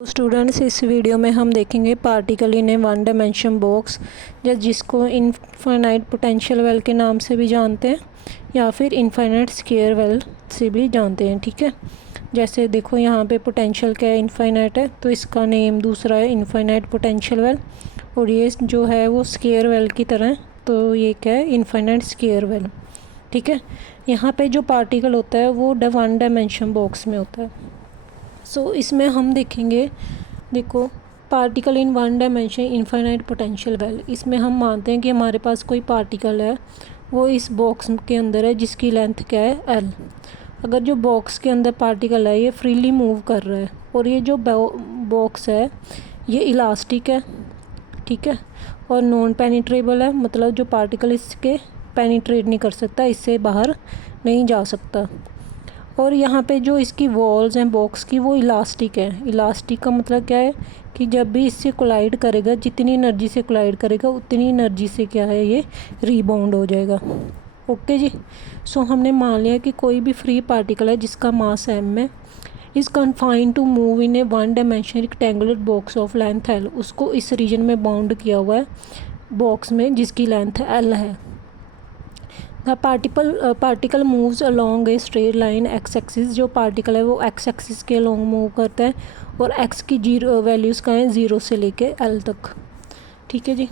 Students, इस video में हम देखेंगे particle in a one dimension box, या जिसको इनफाइनाइट पोटेंशियल वेल के नाम से भी जानते हैं या फिर इनफाइनाइट स्केयर वेल से भी जानते हैं। ठीक है, जैसे देखो यहाँ पे पोटेंशियल क्या है, इनफाइनाइट है, तो इसका नेम दूसरा है इनफाइनाइट पोटेंशियल वेल, और ये जो है वो स्केयर वेल की तरह है, तो ये क्या है, इनफाइनाइट स्केयर वेल। ठीक है, यहाँ पे जो पार्टिकल होता है वो वन डायमेंशन बॉक्स में होता है। सो इसमें हम देखेंगे, देखो particle in one dimension infinite potential well, इसमें हम मानते हैं कि हमारे पास कोई पार्टिकल है, वो इस बॉक्स के अंदर है जिसकी लेंथ क्या है, एल। अगर जो बॉक्स के अंदर पार्टिकल है ये फ्रीली मूव कर रहा है, और ये जो बॉक्स है ये इलास्टिक है, ठीक है, और नॉन पेनिट्रेबल है, मतलब जो पार्टिकल इसके पेनिट्रेट नहीं कर सकता, इससे बाहर नहीं जा सकता। और यहाँ पे जो इसकी वॉल्स हैं बॉक्स की वो इलास्टिक है। इलास्टिक का मतलब क्या है कि जब भी इससे कोलाइड करेगा, जितनी एनर्जी से कोलाइड करेगा उतनी एनर्जी से क्या है, ये रीबाउंड हो जाएगा। ओके जी, सो हमने मान लिया कि कोई भी फ्री पार्टिकल है जिसका मास m है, is confined to move in a one dimension rectangular box of length l, उसको इस रीजन में बाउंड किया हुआ है बॉक्स में जिसकी लेंथ l है। The particle moves along a straight line x axis, जो पार्टिकल है वो एक्स एक्सिस के अलॉन्ग मूव करता है, और एक्स की जीरो वैल्यूज़ का है 0 से लेके एल तक। ठीक है जी,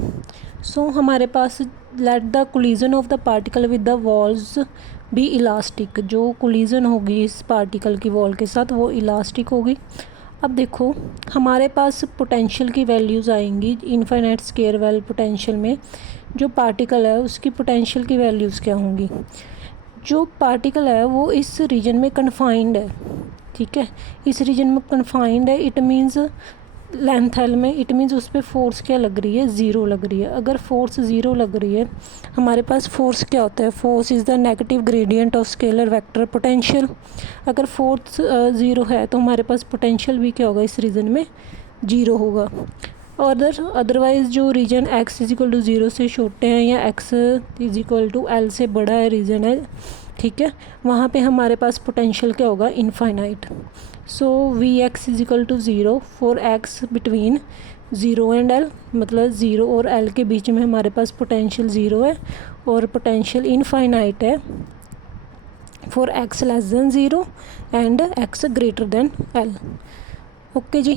सो हमारे पास let the collision of the particle with the walls be elastic, जो कोलिजन होगी इस पार्टिकल की वॉल के साथ वो इलास्टिक होगी। अब देखो हमारे पास पोटेंशियल की वैल्यूज़ आएंगी इनफाइनाइट स्केयर वेल पोटेंशियल में, जो पार्टिकल है उसकी पोटेंशियल की वैल्यूज़ क्या होंगी। जो पार्टिकल है वो इस रीजन में कन्फाइंड है, ठीक है, इस रीजन में कन्फाइंड है, इट मीन्स लेंथ एल में, इट मीन्स उस पर फोर्स क्या लग रही है, ज़ीरो लग रही है। अगर फोर्स ज़ीरो लग रही है, हमारे पास फोर्स क्या होता है, force is the negative gradient of scalar vector potential. अगर फोर्स ज़ीरो है तो हमारे पास पोटेंशियल भी क्या होगा, इस रीजन में ज़ीरो होगा। अदरवाइज़ जो region x is equal to zero से छोटे हैं या x इजिकल टू एल से बड़ा है रीजन है, ठीक है, वहाँ पे हमारे पास पोटेंशियल क्या होगा, infinite. So we x is equal to zero for x between zero and L, मतलब ज़ीरो और एल के बीच में हमारे पास पोटेंशियल ज़ीरो है, और पोटेंशियल इनफाइनाइट है for x less than zero and x greater than L. Okay जी,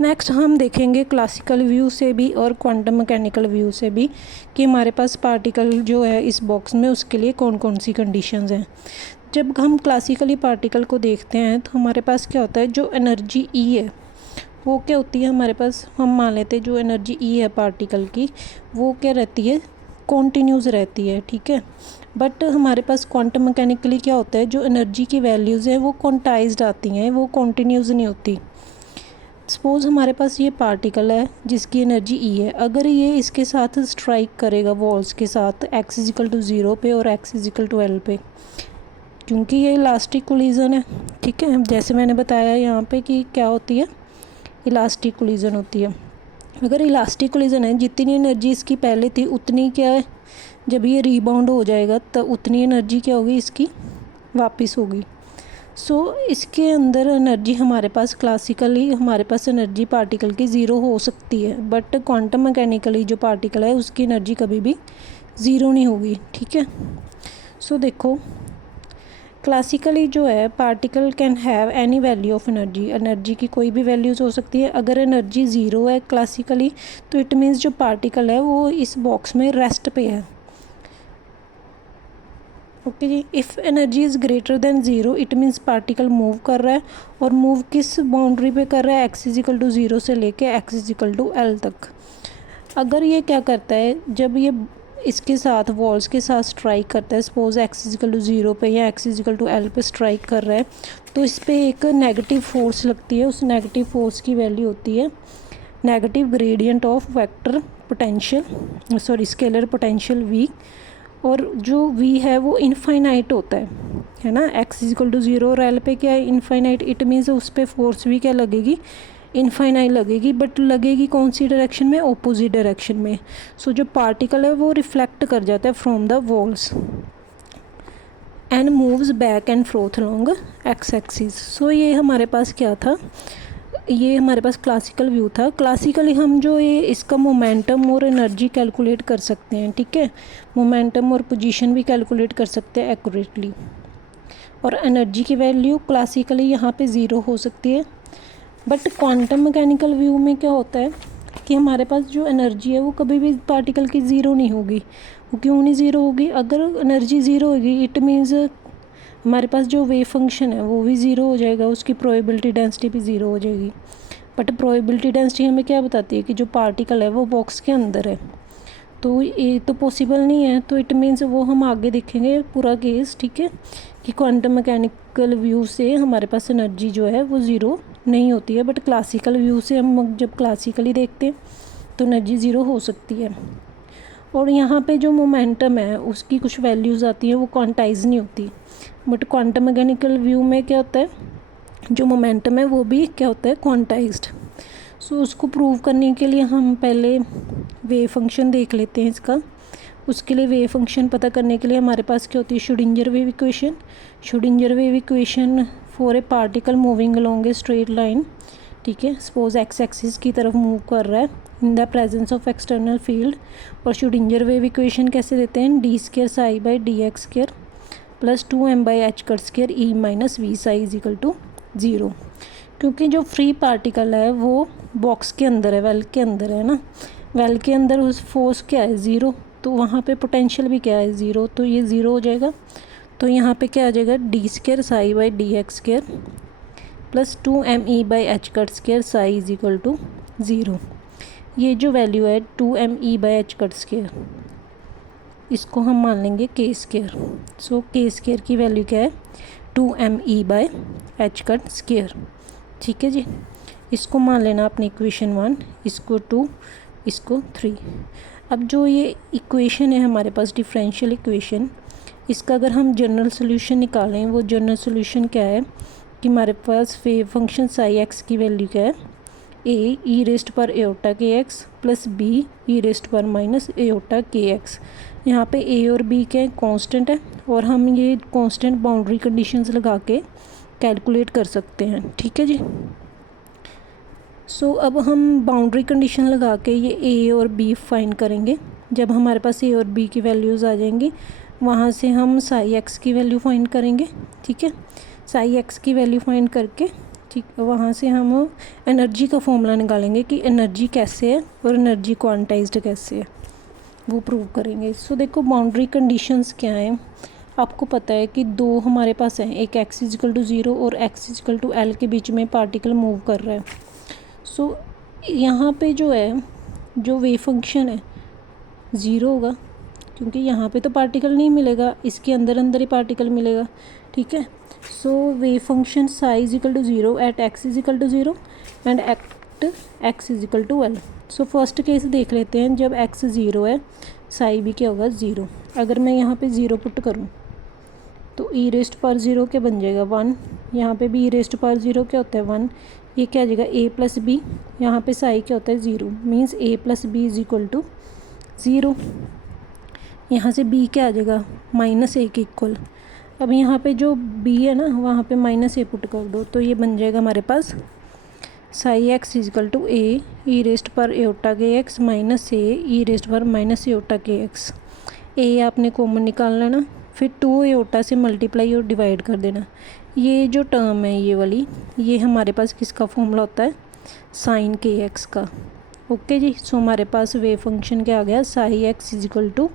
नेक्स्ट हम देखेंगे क्लासिकल व्यू से भी और क्वांटम मैकेनिकल व्यू से भी कि हमारे पास पार्टिकल जो है इस बॉक्स में उसके लिए कौन कौन सी कंडीशंस हैं। जब हम क्लासिकली पार्टिकल को देखते हैं तो हमारे पास क्या होता है, जो एनर्जी ई है वो क्या होती है हमारे पास, हम मान लेते हैं जो एनर्जी ई है पार्टिकल की वो क्या रहती है, कॉन्टीन्यूस रहती है, ठीक है। बट हमारे पास क्वांटम मैकेनिकली क्या होता है, जो एनर्जी की वैल्यूज़ हैं वो क्वांटाइज्ड आती हैं, वो कॉन्टीन्यूस नहीं होती। सपोज़ हमारे पास ये पार्टिकल है जिसकी एनर्जी ई है, अगर ये इसके साथ स्ट्राइक करेगा वॉल्स के साथ एक्स इजिकल टू ज़ीरो पे और एक्स इजिकल टू एल पे, क्योंकि ये इलास्टिक कोलिजन है, ठीक है, जैसे मैंने बताया यहाँ पे कि क्या होती है, इलास्टिक कोलिजन होती है। अगर इलास्टिक कोलिजन है, जितनी एनर्जी इसकी पहले थी उतनी क्या है, जब ये रीबाउंड हो जाएगा तो उतनी एनर्जी क्या होगी, इसकी वापस होगी। सो इसके अंदर एनर्जी हमारे पास क्लासिकली हमारे पास एनर्जी पार्टिकल की ज़ीरो हो सकती है, बट क्वांटम मैकेनिकली जो पार्टिकल है उसकी एनर्जी कभी भी ज़ीरो नहीं होगी, ठीक है। सो देखो क्लासिकली जो है particle can have any value of energy, energy की कोई भी वैल्यूज़ हो सकती है। अगर एनर्जी ज़ीरो है क्लासिकली तो इट मीन्स जो पार्टिकल है वो इस बॉक्स में रेस्ट पे है। ओके जी, if energy is greater than zero it means particle move कर रहा है, और मूव किस बाउंड्री पे कर रहा है, एक्स इजिकल टू ज़ीरो से लेके एक्स इजिकल टू एल तक। अगर ये क्या करता है, जब ये इसके साथ वॉल्स के साथ स्ट्राइक करता है, suppose x is equal to zero पे या एक्स इजिकल टू एल पे स्ट्राइक कर रहा है, तो इस पर एक नेगेटिव फोर्स लगती है, उस नेगेटिव फोर्स की वैल्यू होती है negative gradient of vector potential, sorry scalar potential V, और जो v है वो इनफाइनाइट होता है ना, x इजिकल टू ज़ीरो और l पे क्या है, इनफाइनाइट, इट मीन्स उस पर फोर्स भी क्या लगेगी, इनफाइनाइट लगेगी, बट लगेगी कौन सी डायरेक्शन में, ऑपोजिट डायरेक्शन में। सो जो पार्टिकल है वो रिफ्लेक्ट कर जाता है from the walls, and moves back and forth along X axis. So ये हमारे पास क्या था, ये हमारे पास क्लासिकल व्यू था। क्लासिकली हम जो ये इसका मोमेंटम और एनर्जी कैलकुलेट कर सकते हैं, ठीक है, मोमेंटम और पोजीशन भी कैलकुलेट कर सकते हैं एक्यूरेटली। और एनर्जी की वैल्यू क्लासिकली यहाँ पे ज़ीरो हो सकती है, बट क्वांटम मैकेनिकल व्यू में क्या होता है कि हमारे पास जो एनर्जी है वो कभी भी पार्टिकल की ज़ीरो नहीं होगी। वो क्यों नहीं ज़ीरो होगी? अगर एनर्जी ज़ीरो होगी इट मीन्स हमारे पास जो वेव फंक्शन है वो भी ज़ीरो हो जाएगा, उसकी प्रोबेबिलिटी डेंसिटी भी ज़ीरो हो जाएगी। बट प्रोबेबिलिटी डेंसिटी हमें क्या बताती है कि जो पार्टिकल है वो बॉक्स के अंदर है, तो ये तो पॉसिबल नहीं है। तो इट मीन्स वो हम आगे देखेंगे पूरा केस, ठीक है, कि क्वांटम मैकेनिकल व्यू से हमारे पास एनर्जी जो है वो ज़ीरो नहीं होती है, बट क्लासिकल व्यू से हम जब क्लासिकली देखते हैं तो एनर्जी ज़ीरो हो सकती है। और यहाँ पे जो मोमेंटम है उसकी कुछ वैल्यूज़ आती हैं, वो क्वांटाइज नहीं होती। बट क्वांटम मैकेनिकल व्यू में क्या होता है, जो मोमेंटम है वो भी क्या होता है, क्वांटाइज्ड। सो उसको प्रूव करने के लिए हम पहले वेव फंक्शन देख लेते हैं इसका। उसके लिए वेव फंक्शन पता करने के लिए हमारे पास क्या होती है, Schrodinger wave equation. Schrodinger wave equation for a particle moving along a straight line, ठीक है, सपोज एक्स एक्सिस की तरफ मूव कर रहा है in the presence of external field. और श्रोडिंगर वेव इक्वेशन कैसे देते हैं, D square psi by D x square plus 2m by H cut square E minus V psi is equal to 0। क्योंकि जो फ्री पार्टिकल है वो box के अंदर है, वेल के अंदर है ना, वेल के अंदर उस फोर्स क्या है, ज़ीरो, तो वहाँ पे पोटेंशियल भी क्या है, ज़ीरो, तो ये ज़ीरो हो जाएगा। तो यहाँ पे क्या आ जाएगा, D square psi by D x square plus 2me by H cut square psi is equal to 0। ये जो वैल्यू है 2me by H cut square, इसको हम मान लेंगे के स्क्वायर। सो के स्क्वायर की वैल्यू क्या है, 2me by H cut square, ठीक है जी। इसको मान लेना अपनी इक्वेशन 1, इसको 2, इसको 3। अब जो ये इक्वेशन है हमारे पास डिफरेंशियल इक्वेशन, इसका अगर हम जनरल सोल्यूशन निकालें, वो जनरल सोल्यूशन क्या है कि हमारे पास वेव फंक्शन साई एक्स की वैल्यू क्या है, ए ई रेस्ट पर एओटा के x plus B E raised पर माइनस एओटा के एक्स। यहाँ पे ए और बी क्या है, कांस्टेंट है, और हम ये कांस्टेंट बाउंड्री कंडीशंस लगा के कैलकुलेट कर सकते हैं, ठीक है जी। सो अब हम बाउंड्री कंडीशन लगा के ये ए और बी फाइंड करेंगे। जब हमारे पास ए और बी की वैल्यूज़ आ जाएंगी, वहाँ से हम साई एक्स की वैल्यू फाइंड करेंगे, ठीक है, साई एक्स की वैल्यू फाइंड करके, ठीक, वहाँ से हम एनर्जी का फॉर्मूला निकालेंगे कि एनर्जी कैसे है और एनर्जी क्वांटाइज्ड कैसे है, वो प्रूव करेंगे। सो देखो बाउंड्री कंडीशंस क्या हैं, आपको पता है कि दो हमारे पास हैं, एक एक्स इजिकल टू 0 और एक्स इजिकल टू एल के बीच में पार्टिकल मूव कर रहा है। सो यहाँ पे जो है, जो वेव फंक्शन है 0 होगा, क्योंकि यहाँ पे तो पार्टिकल नहीं मिलेगा, इसके अंदर अंदर ही पार्टिकल मिलेगा, ठीक है। So wave function psi is equal to 0 at x is equal to 0 and at x is equal to L. So first case देख लेते हैं, जब एक्स 0 है साई भी क्या होगा, 0। अगर मैं यहाँ पे 0 पुट करूँ तो ई रेस्ट पर 0 क्या बन जाएगा, 1। यहाँ पे भी ई रेस्ट पर 0 क्या होता है, 1। ये क्या आ जाएगा, ए प्लस बी, यहाँ पे साई क्या होता है, 0, means A plus B is equal to 0। यहाँ से बी क्या आ जाएगा, माइनस ए के इक्वल। अब यहाँ पे जो बी है ना, वहाँ पे माइनस ए पुट कर दो, तो ये बन जाएगा हमारे पास psi x is equal to A E raised पर एओटा के x minus A E raised पर माइनस एओटा के एक्स। ए आपने कॉमन निकाल लेना, फिर 2 एओटा से मल्टीप्लाई और डिवाइड कर देना। ये जो टर्म है ये वाली, ये हमारे पास किसका फॉर्मूला होता है, साइन के एक्स का, ओके जी। सो हमारे पास वेव फंक्शन क्या आ गया, psi x is equal to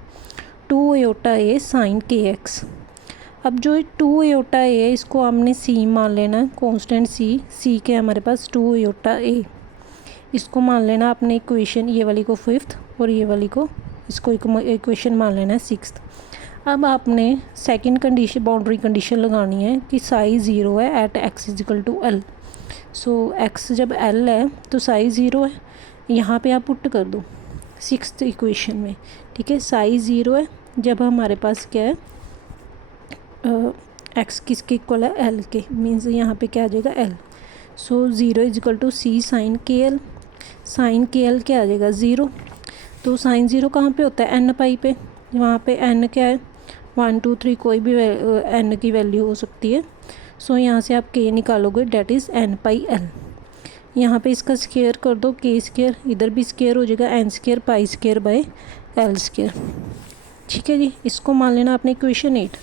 2 iota A sine K x. अब जो 2 एओटा ए है इसको हमने सी मान लेना, कांस्टेंट सी के हमारे पास 2 एओटा ए, इसको मान लेना अपने इक्वेशन, ये वाली को 5th और ये वाली को, इसको इक्वेशन मान लेना है 6th। अब आपने सेकंड कंडीशन, बाउंड्री कंडीशन लगानी है कि साई 0 है at x is equal to L. So x जब एल है तो साई 0 है, यहाँ पे आप पुट कर दो 6th इक्वेशन में, ठीक है। साई 0 है जब हमारे पास क्या है, एक्स किसके इक्वल है, एल के, मीन्स यहाँ पे क्या आ जाएगा, L. So 0 is equal to C sine K L, sine K L क्या आ जाएगा, 0। तो साइन 0 कहाँ पे होता है, एन पाई पे, वहाँ पे एन क्या है, 1 2 3 कोई भी n की वैल्यू हो सकती है। सो यहाँ से आप k निकालोगे, डैट इज़ n/l। यहाँ पे इसका स्क्वायर कर दो, k स्क्वायर, इधर भी स्क्वायर हो जाएगा n square pi square by l square. ठीक है जी, इसको मान लेना आपने इक्वेशन 8।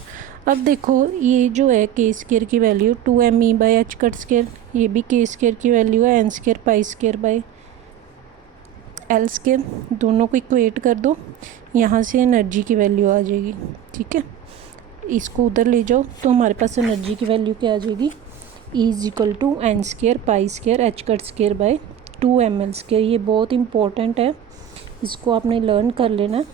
अब देखो ये जो है k स्क्वायर की वैल्यू 2me/h कट स्क्वायर, ये भी k स्क्वायर की वैल्यू है n square pi square by l square. दोनों को इक्वेट कर दो, यहाँ से एनर्जी की वैल्यू आ जाएगी। ठीक है, इसको उधर ले जाओ तो हमारे पास एनर्जी की वैल्यू क्या आ जाएगी, E = n square pi square h cut square by 2ml square. ये बहुत इंपॉर्टेंट है, इसको आपने लर्न कर लेना है।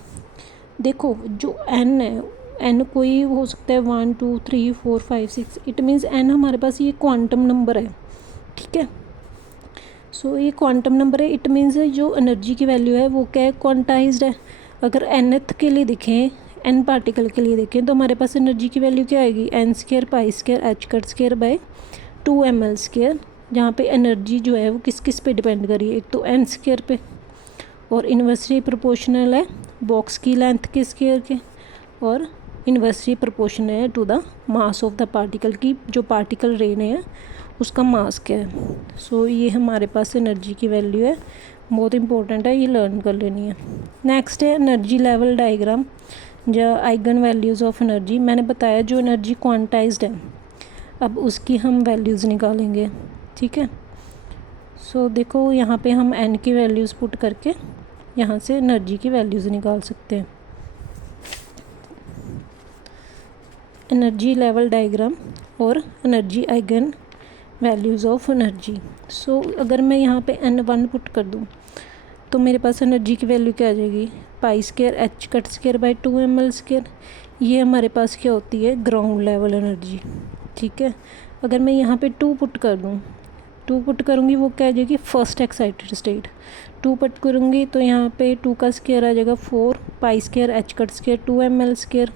देखो जो n है, n कोई हो सकता है 1 2 3 4 5 6, इट मीन्स n हमारे पास ये क्वांटम नंबर है। ठीक है, सो ये क्वांटम नंबर है, इट मीन्स जो एनर्जी की वैल्यू है वो क्या है, क्वांटाइज्ड है। अगर nth के लिए देखें, n पार्टिकल के लिए देखें तो हमारे पास एनर्जी की वैल्यू क्या आएगी, n square pi square h cut square by 2ml square. जहाँ पे एनर्जी जो है वो किस किस पे डिपेंड कर रही है, एक तो n स्क्वायर पे, और इन्वर्सली प्रोपोर्शनल है बॉक्स की लेंथ के स्क्वायर के, और इन्वर्सली प्रोपोर्शनल है to the mass of the particle की, जो पार्टिकल रेन है उसका मास क्या है। सो ये हमारे पास एनर्जी की वैल्यू है, बहुत इंपॉर्टेंट है, ये लर्न कर लेनी है। नेक्स्ट है एनर्जी लेवल डायग्राम, जो आइगन वैल्यूज़ ऑफ एनर्जी। मैंने बताया जो एनर्जी क्वांटाइज्ड है, अब उसकी हम वैल्यूज़ निकालेंगे। ठीक है, सो देखो यहाँ पे हम n की वैल्यूज़ पुट करके यहाँ से एनर्जी की वैल्यूज़ निकाल सकते हैं। एनर्जी लेवल डायग्राम और energy eigen values of energy. So अगर मैं यहाँ पे n1 पुट कर दूँ तो मेरे पास एनर्जी की वैल्यू क्या आ जाएगी, pi square h cut square by 2ml square. ये हमारे पास क्या होती है, ग्राउंड लेवल एनर्जी। ठीक है, अगर मैं यहाँ पे 2 पुट कर दूँ, 2 पुट करूँगी वो क्या आ जाएगी, फर्स्ट एक्साइटेड स्टेट। 2 पुट करूँगी तो यहाँ पे 2 का स्क्वायर आ जाएगा 4 pi square h cut square 2ml square,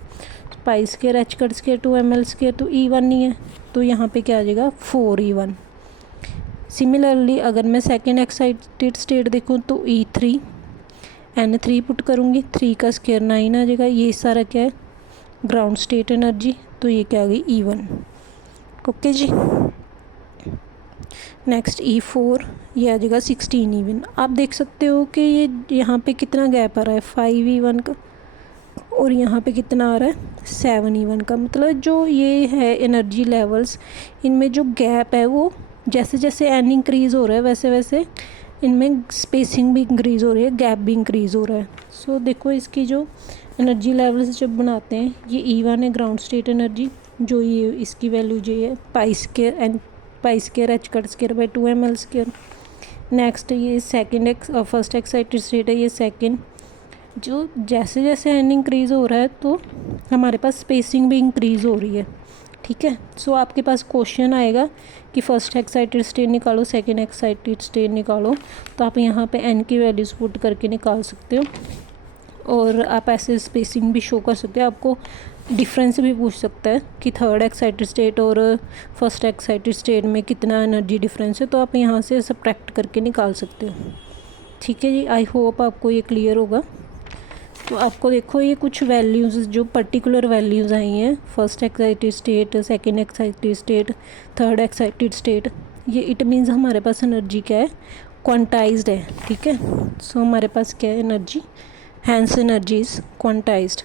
pi square h cut square 2ml square, तो E1 नहीं है तो यहाँ पे क्या आ जाएगा 4E1। सिमिलरली अगर मैं सेकेंड एक्साइटेड स्टेट देखूँ तो E3, n3 पुट करूँगी, 3 का स्क्वायर 9 आ जाएगा। ये सारा क्या है, ग्राउंड स्टेट एनर्जी, तो ये क्या आ गई E1। ओके जी, नेक्स्ट E4, ये आ जाएगा 16E1। आप देख सकते हो कि ये यहाँ पे कितना गैप आ रहा है 5E1 का, और यहाँ पे कितना आ रहा है 7E1 का। मतलब जो ये है एनर्जी लेवल्स, इनमें जो गैप है वो जैसे जैसे n इंक्रीज़ हो रहा है वैसे वैसे इनमें स्पेसिंग भी इंक्रीज़ हो रही है, गैप भी इंक्रीज़ हो रहा है। सो देखो इसकी जो एनर्जी लेवल्स जब बनाते हैं, ये E1 है ग्राउंड स्टेट एनर्जी, जो ये इसकी वैल्यू जो है pi square h cut square by 2ml square. Next ये सेकेंड फर्स्ट एक्साइटेड स्टेट है, ये सेकेंड। जो जैसे जैसे n इंक्रीज़ हो रहा है तो हमारे पास स्पेसिंग भी इंक्रीज़ हो रही है। ठीक है, सो आपके पास क्वेश्चन आएगा कि फर्स्ट एक्साइटेड स्टेट निकालो, सेकेंड एक्साइटेड स्टेट निकालो, तो आप यहाँ पे n की वैल्यूज़ पुट करके निकाल सकते हो, और आप ऐसे स्पेसिंग भी शो कर सकते हो। आपको डिफरेंस भी पूछ सकता है कि थर्ड एक्साइटेड स्टेट और फर्स्ट एक्साइटेड स्टेट में कितना एनर्जी डिफरेंस है, तो आप यहाँ से सब्ट्रैक्ट करके निकाल सकते हो। ठीक है जी, आई होप आपको ये क्लियर होगा। तो आपको देखो ये कुछ वैल्यूज़ जो पर्टिकुलर वैल्यूज़ आई हैं, first excited state, second excited state, third excited state, ये इट मीन्स हमारे पास एनर्जी क्या है, क्वांटाइज्ड है। ठीक है, सो हमारे पास क्या है energy, hence energy is quantized.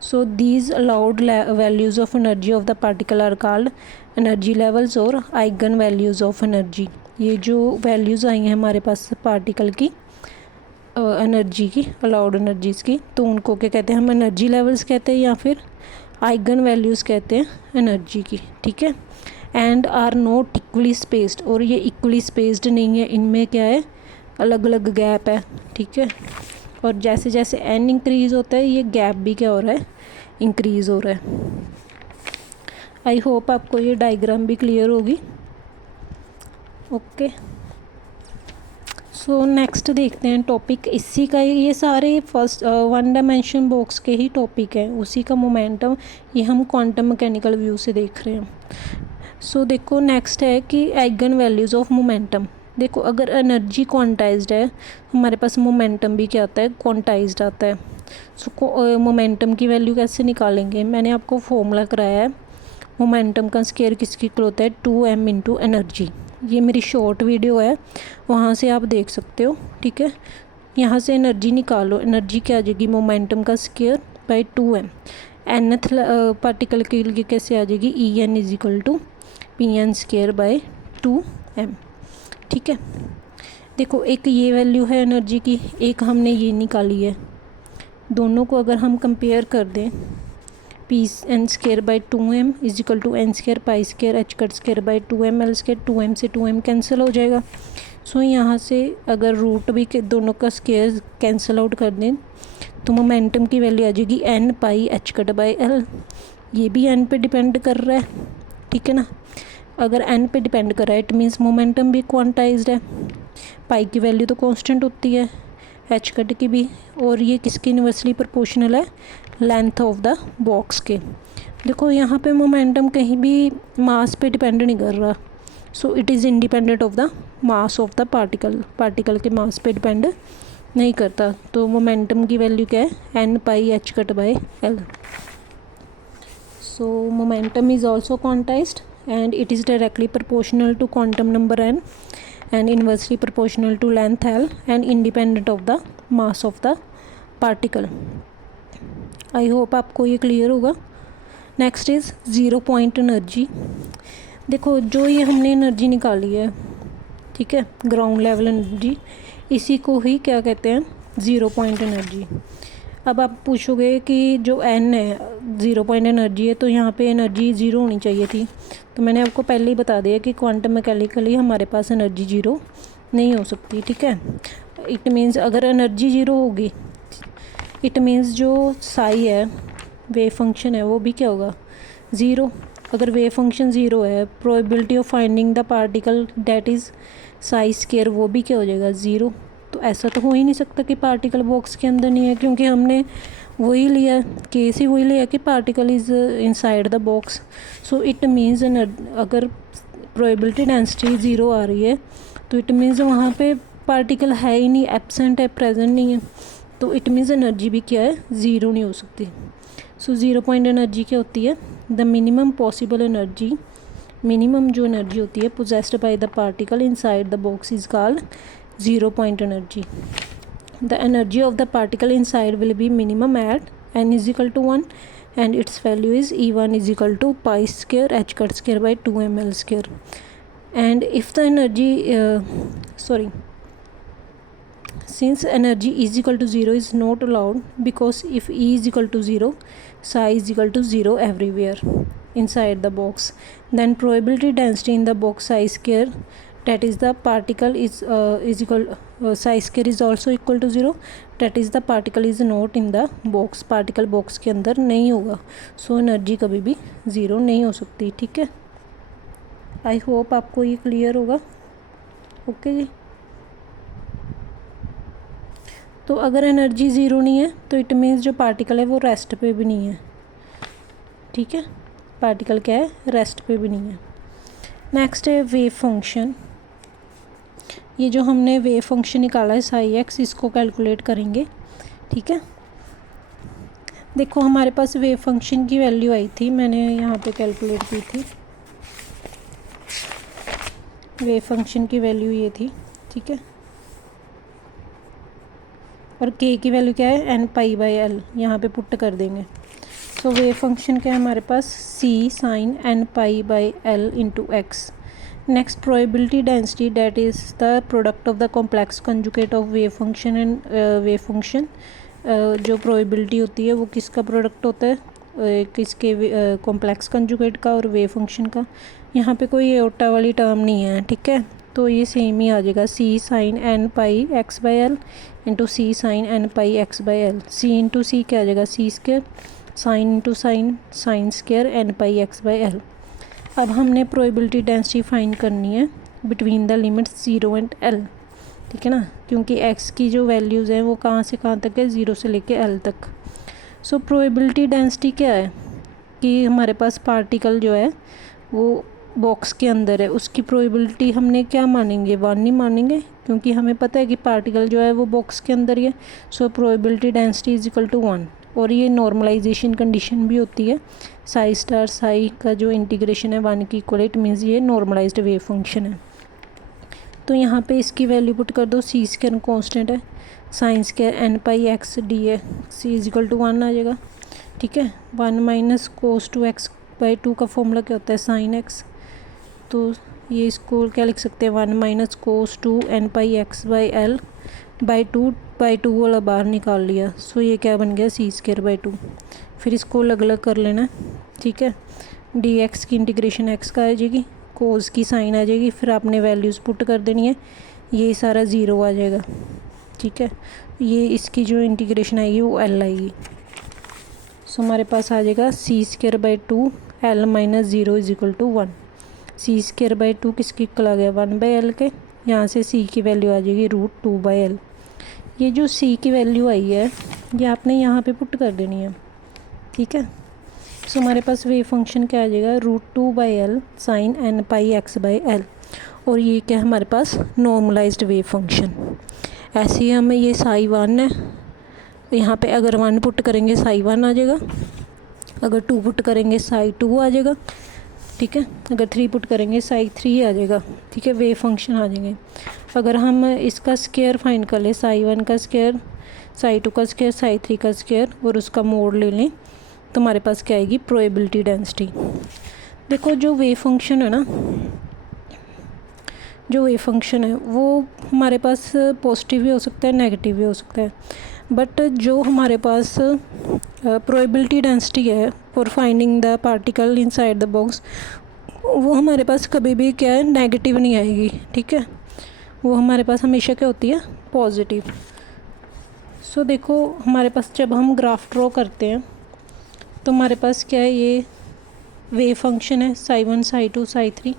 So these allowed values of energy of the particle are called energy levels और आइगन वैल्यूज़ ऑफ एनर्जी। ये जो वैल्यूज़ आई हैं हमारे पास पार्टिकल की एनर्जी की, अलाउड एनर्जीज़ की, तो उनको क्या कहते हैं, हम एनर्जी लेवल्स कहते हैं या फिर आइगन वैल्यूज़ कहते हैं एनर्जी की। ठीक है, and are not equally spaced, और ये इक्वली स्पेस्ड नहीं है, इनमें क्या है, अलग अलग गैप है। ठीक है, और जैसे जैसे n इंक्रीज़ होता है ये गैप भी क्या हो रहा है, इंक्रीज़ हो रहा है। आई होप आपको ये डायग्राम भी क्लियर होगी। ओके, सो नेक्स्ट देखते हैं टॉपिक इसी का, ये सारे फर्स्ट 1 डायमेंशन बॉक्स के ही टॉपिक हैं, उसी का मोमेंटम, ये हम क्वांटम मैकेनिकल व्यू से देख रहे हैं। सो देखो नेक्स्ट है कि आइगन वैल्यूज़ ऑफ मोमेंटम। देखो अगर एनर्जी क्वांटाइज्ड है, हमारे पास मोमेंटम भी क्या आता है, क्वांटाइज्ड आता है। सो मोमेंटम की वैल्यू कैसे निकालेंगे, मैंने आपको फॉर्मूला कराया है। मोमेंटम का स्केयर किसकी इक्वल होता है, 2m इंटू एनर्जी। ये मेरी शॉर्ट वीडियो है, वहाँ से आप देख सकते हो, ठीक है। यहाँ से एनर्जी निकालो, एनर्जी क्या आ जाएगी, मोमेंटम का square by 2m। nth particle के लिए कैसे आ जाएगी, En is equal to pn square by 2m, ठीक है। देखो एक ये वैल्यू है एनर्जी की, एक हमने ये निकाली है। दोनों को अगर हम कंपेयर कर दें, P N square by 2m is equal to N square pi square H cut square by 2m L square, 2m से 2m कैंसिल हो जाएगा। सो यहाँ से अगर रूट भी के दोनों का स्केयर कैंसिल आउट कर दें तो मोमेंटम की वैल्यू आ जाएगी n pi H cut by L. ये भी n पे डिपेंड कर रहा है, ठीक है ना। अगर n पे डिपेंड कर रहा है इट मीन्स मोमेंटम भी क्वांटाइज्ड है। पाई की वैल्यू तो कांस्टेंट होती है, एच कट की भी, और ये किसकी इन्वर्सली प्रोपोर्शनल है, लेंथ ऑफ द बॉक्स के। देखो यहाँ पे मोमेंटम कहीं भी मास पे डिपेंड नहीं कर रहा, so it is independent of the mass of the particle के मास पे डिपेंड नहीं करता। तो मोमेंटम की वैल्यू क्या है, n pi H cut by L. So momentum is also quantized and it is directly proportional to quantum number n and inversely proportional to length l and independent of the mass of the particle. I hope आपको ये clear होगा। Next is zero point energy. देखो जो ये हमने energy निकाली है, ठीक है, ग्राउंड लेवल एनर्जी, इसी को ही क्या कहते हैं, ज़ीरो पॉइंट एनर्जी। अब आप पूछोगे कि जो n है, ज़ीरो पॉइंट एनर्जी है, तो यहाँ पे एनर्जी ज़ीरो होनी चाहिए थी। तो मैंने आपको पहले ही बता दिया कि क्वांटम मैकेनिकली हमारे पास एनर्जी ज़ीरो नहीं हो सकती, ठीक है। इट मीन्स अगर एनर्जी ज़ीरो होगी, इट मीन्स जो साई है, वेव फंक्शन है, वो भी क्या होगा, ज़ीरो। अगर वेव फंक्शन ज़ीरो है, probability of finding the particle that is Sai square, वो भी क्या हो जाएगा, ज़ीरो। तो ऐसा तो हो ही नहीं सकता कि पार्टिकल बॉक्स के अंदर नहीं है, क्योंकि हमने वही लिया, केस ही वही लिया कि particle is inside the box. So it means अगर प्रोबेबिलिटी डेंसिटी ज़ीरो आ रही है तो इट मीन्स वहाँ पे पार्टिकल है ही नहीं, एब्सेंट है, प्रेजेंट नहीं है। तो इट मीन्स एनर्जी भी क्या है, ज़ीरो नहीं हो सकती। सो ज़ीरो पॉइंट एनर्जी क्या होती है, the minimum possible energy, minimum जो एनर्जी होती है possessed by the particle inside the box is called zero point energy. The energy of the particle inside will be minimum at n is equal to 1 and its value is E1 is equal to pi square h cut square by 2m l square. And if the energy since energy is equal to 0 is not allowed, because if E is equal to 0, psi is equal to 0 everywhere inside the box, then probability density in the box psi square, that is the particle is equal psi square is also equal to 0, that is the particle is not in the box, particle box के अंदर नहीं होगा। So energy कभी भी zero नहीं हो सकती, ठीक है। आई होप आपको ये क्लियर होगा, ओके जी। तो अगर एनर्जी ज़ीरो नहीं है तो इट मीन्स जो पार्टिकल है वो रेस्ट पे भी नहीं है, ठीक है। पार्टिकल क्या है, रेस्ट पे भी नहीं है। नेक्स्ट है वेव फंक्शन। ये जो हमने वेव फंक्शन निकाला है साई एक्स, इसको कैलकुलेट करेंगे, ठीक है। देखो हमारे पास वेव फंक्शन की वैल्यू आई थी, मैंने यहाँ पे कैलकुलेट की थी। वेव फंक्शन की वैल्यू ये थी, ठीक है। और के की वैल्यू क्या है, एन पाई बाई एल, यहाँ पे पुट कर देंगे। सो वेव फंक्शन क्या है हमारे पास, C sine N pi by L into x. Next probability density, that is the product of the complex conjugate of wave function and wave function. जो probability होती है वो किसका प्रोडक्ट होता है, किसके कॉम्प्लेक्स कंजुगेट का और वेव फंक्शन का। यहाँ पे कोई एओटा वाली टर्म नहीं है, ठीक है। तो ये सेम ही आ जाएगा, C sine N pi x by L into C sine N pi x by L. C into C क्या आ जाएगा, C square, sine into sine, sine square n pi x by L. अब हमने probability density find करनी है between the limits 0 and L, ठीक है ना, क्योंकि एक्स की जो वैल्यूज़ हैं वो कहाँ से कहाँ तक है, 0 से लेके एल तक। सो प्रोबेबिलिटी डेंसिटी क्या है कि हमारे पास पार्टिकल जो है वो बॉक्स के अंदर है उसकी प्रोबेबिलिटी हमने क्या मानेंगे, 1 नहीं मानेंगे, क्योंकि हमें पता है कि पार्टिकल जो है वो बॉक्स के अंदर ही है। So probability density is equal to 1। और ये नॉर्मलाइजेशन कंडीशन भी होती है, साई स्टार साई का जो इंटीग्रेशन है 1 की इक्वल, इट मीन्स ये नॉर्मलाइज्ड वेव फंक्शन है। तो यहाँ पे इसकी वैल्यू पुट कर दो, सी स्क्वायर कांस्टेंट है, sine square N pi x D है, सी इज इक्वल टू 1 आ जाएगा। ठीक है, 1 minus cos two x by 2 का फॉर्मूला क्या होता है, साइन एक्स। तो ये इसको क्या लिख सकते हैं, 1 minus cos two N pi x by L by 2 वाला बाहर निकाल लिया। सो ये क्या बन गया, सी स्क्वायर बाई 2। फिर इसको अलग अलग कर लेना। ठीक है, डी एक्स की इंटीग्रेशन एक्स का आ जाएगी, कोस की साइन आ जाएगी, फिर आपने वैल्यूज़ पुट कर देनी है, ये सारा ज़ीरो आ जाएगा। ठीक है, ये इसकी जो इंटीग्रेशन आएगी वो एल आएगी। सो हमारे पास आ जाएगा C square by 2 L minus 0 is equal to 1। C square by 2 किसकी इक्वल आ गया, 1 बाई एल के। यहाँ से सी की वैल्यू आ जाएगी √2 बाई एल। ये जो सी की वैल्यू आई है ये आपने यहाँ पे पुट कर देनी है। ठीक है, सो हमारे पास वेव फंक्शन क्या आ जाएगा, √2 by L sine N pi x by L. और ये क्या है हमारे पास, नॉर्मलाइज्ड वेव फंक्शन। ऐसे ही हमें ये साई 1 है, यहाँ पे अगर 1 पुट करेंगे साई 1 आ जाएगा, अगर 2 पुट करेंगे साई 2 आ जाएगा। ठीक है, अगर 3 पुट करेंगे साई 3 आ जाएगा। ठीक है, वेव फंक्शन आ जाएंगे। अगर हम इसका स्क्वायर फाइंड कर लें, साई 1 का स्क्वायर, साई 2 का स्क्वायर, साई 3 का स्क्वायर और उसका मोड ले लें, तो हमारे पास क्या आएगी, प्रोबेबिलिटी डेंसिटी। देखो जो वेव फंक्शन है ना, जो वेव फंक्शन है वो हमारे पास पॉजिटिव भी हो सकता है, नेगेटिव भी हो सकता है। बट जो हमारे पास प्रोबेबिलिटी डेंसिटी है for finding the particle inside the box, वो हमारे पास कभी भी क्या है, नेगेटिव नहीं आएगी। ठीक है, वो हमारे पास हमेशा क्या होती है, पॉजिटिव। सो देखो हमारे पास जब हम ग्राफ ड्रॉ करते हैं तो हमारे पास क्या है, ये वेव फंक्शन है, साई 1 साई 2 साई 3,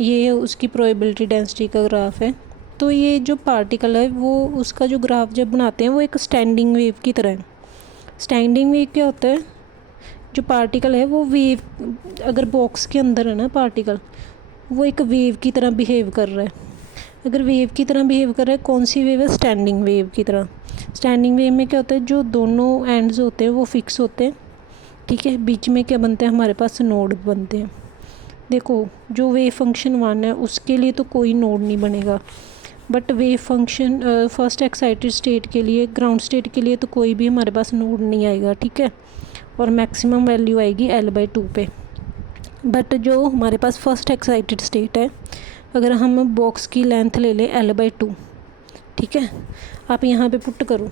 ये उसकी प्रोबेबिलिटी डेंसिटी का ग्राफ है। तो ये जो पार्टिकल है वो उसका जो ग्राफ जब बनाते हैं वो एक स्टैंडिंग वेव की तरह है। स्टैंडिंग वेव क्या होता है, जो पार्टिकल है वो वेव, अगर बॉक्स के अंदर है ना पार्टिकल, वो एक वेव की तरह बिहेव कर रहा है। अगर वेव की तरह बिहेव कर रहा है, कौन सी वेव है, स्टैंडिंग वेव की तरह। स्टैंडिंग वेव में क्या होता है, जो दोनों एंड्स होते हैं वो फिक्स होते हैं। ठीक है, बीच में क्या बनते हैं, हमारे पास नोड बनते हैं। देखो जो वेव फंक्शन 1 है उसके लिए तो कोई नोड नहीं बनेगा, but wave function first excited state के लिए, ग्राउंड स्टेट के लिए तो कोई भी हमारे पास नोड नहीं आएगा। ठीक है, और मैक्सिमम वैल्यू आएगी L/2 पे। बट जो हमारे पास फर्स्ट एक्साइटेड स्टेट है, अगर हम बॉक्स की लेंथ ले लें L/2, ठीक है, आप यहाँ पे पुट करो,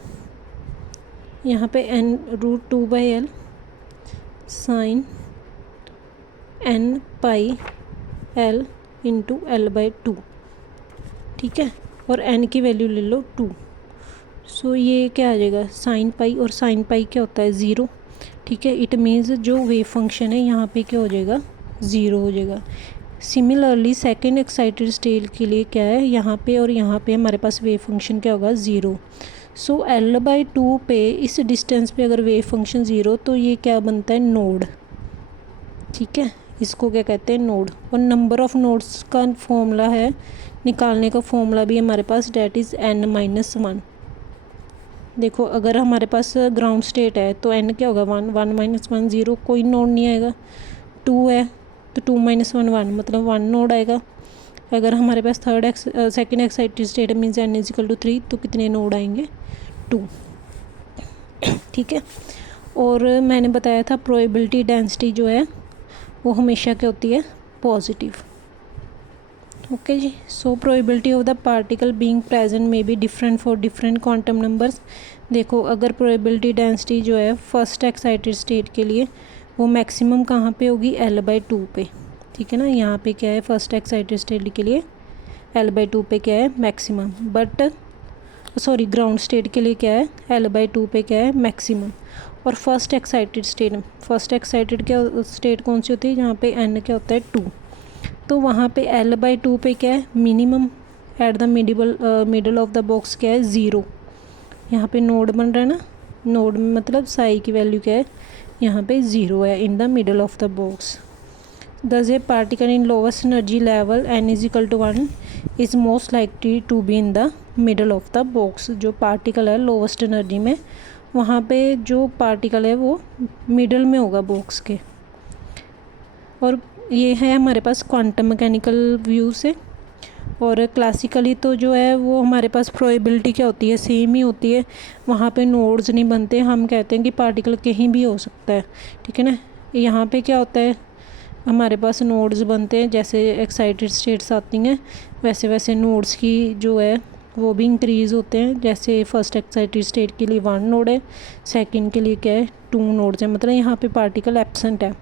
यहाँ पे n√2 by L sign n pi l into L/2। ठीक है, और n की वैल्यू ले लो 2। सो ये क्या आ जाएगा, साइन पाई, और साइन पाई क्या होता है, 0। ठीक है, इट मीन्स जो वेव फंक्शन है यहाँ पे क्या हो जाएगा, 0 हो जाएगा। सिमिलरली सेकेंड एक्साइटेड स्टेट के लिए क्या है, यहाँ पे और यहाँ पे हमारे पास वेव फंक्शन क्या होगा, 0। सो L/2 पे इस डिस्टेंस पे अगर वेव फंक्शन 0, तो ये क्या बनता है, नोड। ठीक है, इसको क्या कहते हैं, नोड। और नंबर ऑफ़ नोड्स का फॉर्मूला है, निकालने का फॉर्मूला भी हमारे पास, डेट इज़ n-1। देखो अगर हमारे पास ग्राउंड स्टेट है तो n क्या होगा, 1, 1 - 1 0, कोई नोड नहीं आएगा। 2 है तो 2 - 1 1, मतलब 1 नोड आएगा। अगर हमारे पास second excited state means n = 3, तो कितने नोड आएंगे, 2। ठीक है, और मैंने बताया था प्रोबेबिलिटी डेंसिटी जो है वो हमेशा क्या होती है, पॉजिटिव। ओके जी, so probability of the particle being present may be different for different quantum numbers. देखो अगर प्रोबेबिलिटी डेंसिटी जो है फर्स्ट एक्साइटेड स्टेट के लिए वो मैक्सिमम कहाँ पे होगी, L/2 पे। ठीक है ना, यहाँ पे क्या है, फर्स्ट एक्साइटेड स्टेट के लिए L/2 पे क्या है, maximum. But sorry, ground state के लिए क्या है, L/2 पे क्या है, मैक्सिमम। और फर्स्ट एक्साइटेड क्या स्टेट कौन सी होती है, जहाँ पे n क्या होता है, 2, तो वहाँ पे L/2 पे क्या है, minimum. At the middle of the box क्या है, 0। यहाँ पे नोड बन रहा है ना, नोड में मतलब साई की वैल्यू क्या है, यहाँ पे 0 है in the middle of the box. Thus a particle in lowest energy level n is equal to 1 is most likely to be in the middle of the box। जो पार्टिकल है लोवेस्ट एनर्जी में, वहाँ पे जो particle है वो middle में होगा बॉक्स के। और ये है हमारे पास क्वांटम मैकेनिकल व्यू से। और क्लासिकली तो जो है वो हमारे पास प्रोबेबिलिटी क्या होती है, सेम ही होती है, वहाँ पे नोड्स नहीं बनते। हम कहते हैं कि पार्टिकल कहीं भी हो सकता है, ठीक है ना। यहाँ पे क्या होता है, हमारे पास नोड्स बनते हैं, जैसे एक्साइटेड स्टेट्स आती हैं वैसे वैसे नोड्स की जो है वो भी इंक्रीज़ होते हैं। जैसे फर्स्ट एक्साइटेड स्टेट के लिए 1 नोड है, सेकंड के लिए क्या है 2 नोड्स हैं, मतलब यहाँ पे पार्टिकल एब्सेंट है,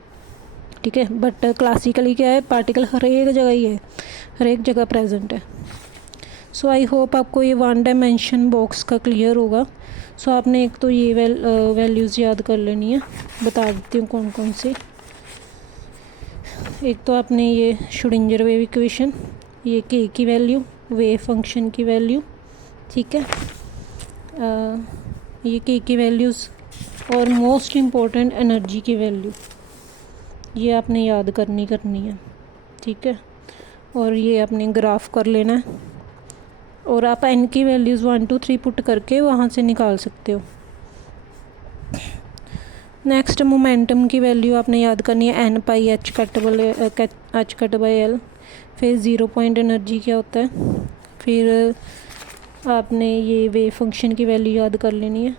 ठीक है। बट क्लासिकली क्या है, पार्टिकल हर एक जगह ही है, हर एक जगह प्रेजेंट है। सो आई होप आपको ये 1 डायमेंशन बॉक्स का क्लियर होगा। सो आपने एक तो ये वैल्यूज़ याद कर लेनी है, बता देती हूँ कौन कौन सी। एक तो आपने ये श्रोडिंगर वेव इक्वेशन, ये के की वैल्यू, वेव फंक्शन की वैल्यू, ठीक है, ये के की वैल्यूज़, और मोस्ट इम्पोर्टेंट एनर्जी की वैल्यू, ये आपने याद करनी है, ठीक है। और ये आपने ग्राफ कर लेना है, और आप एन की वैल्यूज़ 1 2 3 पुट करके वहाँ से निकाल सकते हो। नेक्स्ट मोमेंटम की वैल्यू आपने याद करनी है, N pi H cut by L. फिर 0 पॉइंट एनर्जी क्या होता है, फिर आपने ये वेव फंक्शन की वैल्यू याद कर लेनी है,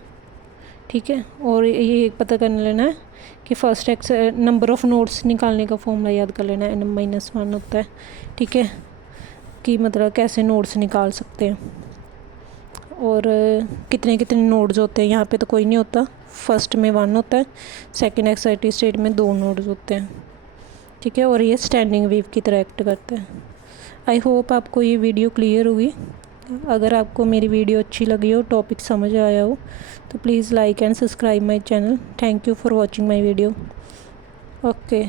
ठीक है। और ये पता कर लेना है कि फर्स्ट नंबर ऑफ़ नोड्स निकालने का फॉर्मूला याद कर लेना है, n-1 होता है, ठीक है, कि मतलब कैसे नोड्स निकाल सकते हैं। और कितने कितने नोड्स होते हैं, यहाँ पे तो कोई नहीं होता, फर्स्ट में 1 होता है, सेकंड एक्साइटेड स्टेट में 2 नोड्स होते हैं, ठीक है। और ये स्टैंडिंग वेव की तरह एक्ट करते हैं। आई होप आपको ये वीडियो क्लियर हुई। अगर आपको मेरी वीडियो अच्छी लगी हो, टॉपिक समझ आया हो, तो please like and subscribe my channel. Thank you for watching my video. Okay.